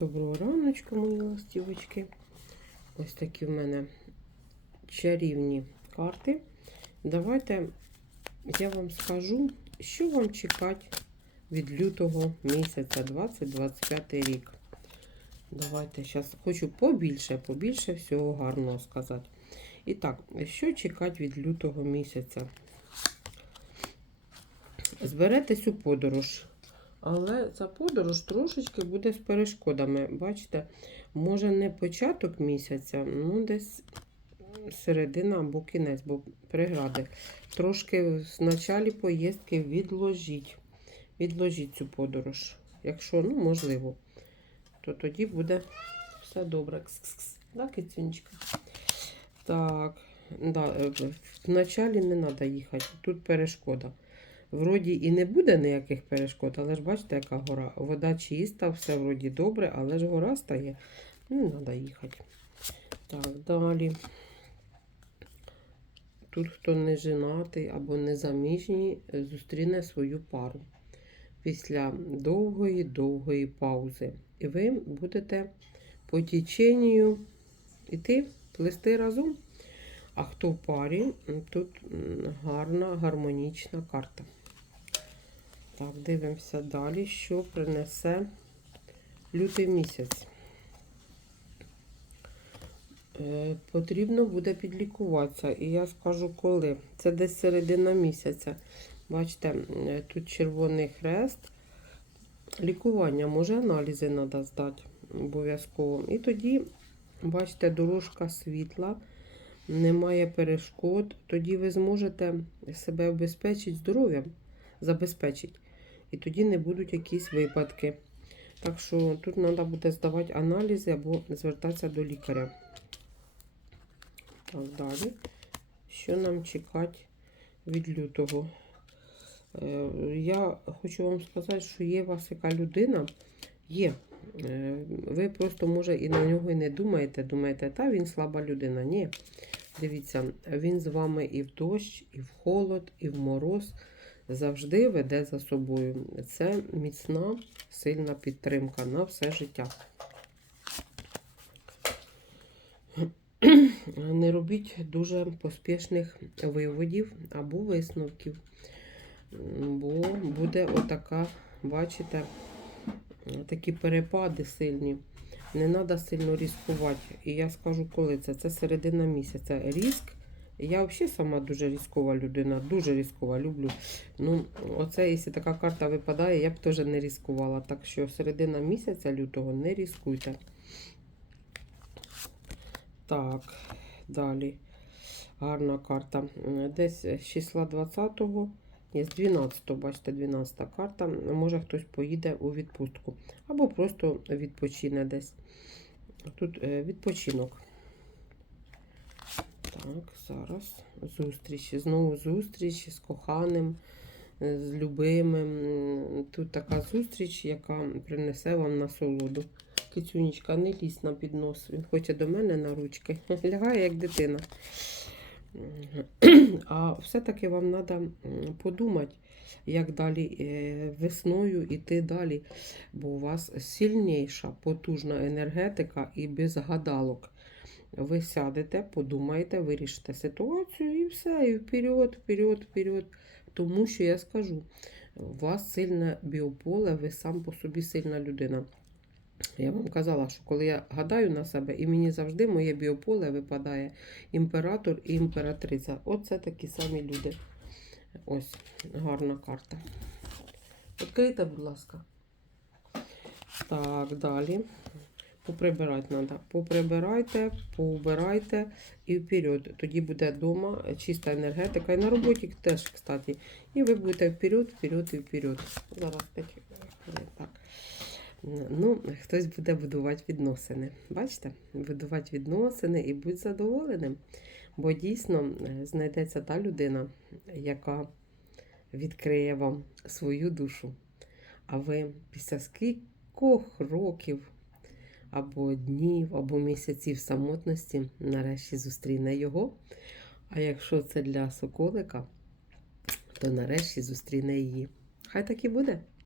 Доброго раночку, мої ластівочки. Ось такі в мене чарівні карти. Давайте я вам скажу, що вам чекати від лютого місяця 2025 рік. Давайте зараз хочу побільше, побільше всього гарного сказати. І так, що чекати від лютого місяця? Зберетесь у подорож. Але ця подорож трошечки буде з перешкодами. Бачите, може не початок місяця, ну десь середина або кінець, бо прегради. Трошки в началі поїздки відложіть. Відложіть цю подорож. Якщо ну, можливо, то тоді буде все добре. Кс-кс-кс. Да, кицюнечка? Так, да, е, в началі не треба їхати. Тут перешкода. Вроді і не буде ніяких перешкод, але ж бачите, яка гора. Вода чиста, все вроді добре, але ж гора стає. Не треба їхати. Так, далі. Тут хто не женатий або не заміжній, зустріне свою пару після довгої-довгої паузи. І ви будете по теченню йти, плести разом. А хто в парі, тут гарна гармонічна карта. Так, дивимося далі, що принесе лютий місяць. Е, Потрібно буде підлікуватися. І я скажу коли. Це десь середина місяця. Бачите, тут червоний хрест. Лікування, може аналізи треба здати обов'язково. І тоді, бачите, дорожка світла, немає перешкод. Тоді ви зможете себе обезпечити здоров'ям, забезпечити. І тоді не будуть якісь випадки. Так що тут треба буде здавати аналізи або звертатися до лікаря. Так, далі. Що нам чекати від лютого? Е, Я хочу вам сказати, що є у вас яка людина, є. Е, Ви просто, може, і на нього і не думаєте. Думаєте, та він слаба людина. Ні. Дивіться, він з вами і в дощ, і в холод, і в мороз завжди веде за собою. Це міцна, сильна підтримка на все життя. Не робіть дуже поспішних виводів або висновків, бо буде отака, бачите, такі перепади сильні. Не треба сильно ризикувати. І я скажу, коли це. Це середина місяця. Різк. Я взагалі сама дуже різкова людина, дуже різкова, люблю. Ну, оце, якщо така карта випадає, я б теж не ризикувала. Так що середина місяця лютого не ризикуйте. Так, далі. Гарна карта. Десь з числа 20-го, ні, з 12-го, бачите, 12-та карта. Може хтось поїде у відпустку. Або просто відпочине десь. Тут е, відпочинок. Так, зараз зустріч. Знову зустріч з коханим, е, з любимим. Тут така зустріч, яка принесе вам насолоду. Кицюнічка, не лізь на піднос. Він хоче до мене на ручки. Лягає, як дитина. А все-таки вам треба подумати, як далі е, весною йти далі. Бо у вас сильніша, потужна енергетика і без гадалок. Ви сядете, подумаєте, вирішите ситуацію і все, і вперед, вперед, вперед. Тому що я скажу, у вас сильне біополе, ви сам по собі сильна людина. Я вам казала, що коли я гадаю на себе, і мені завжди моє біополе випадає імператор і імператриця. Оце такі самі люди. Ось гарна карта. Відкрийте, будь ласка. Так, далі. Поприбирати треба. Поприбирайте, поубирайте і вперед. Тоді буде вдома чиста енергетика. І на роботі теж, кстати. І ви будете вперед, вперед і вперед. Зараз 5. Так. Ну, хтось буде будувати відносини. Бачите? Будувати відносини і будь задоволеним. Бо дійсно е, знайдеться та людина, яка відкриє вам свою душу. А ви після скількох років, або днів, або місяців самотності нарешті зустріне його. А якщо це для соколика, то нарешті зустріне її. Хай так і буде.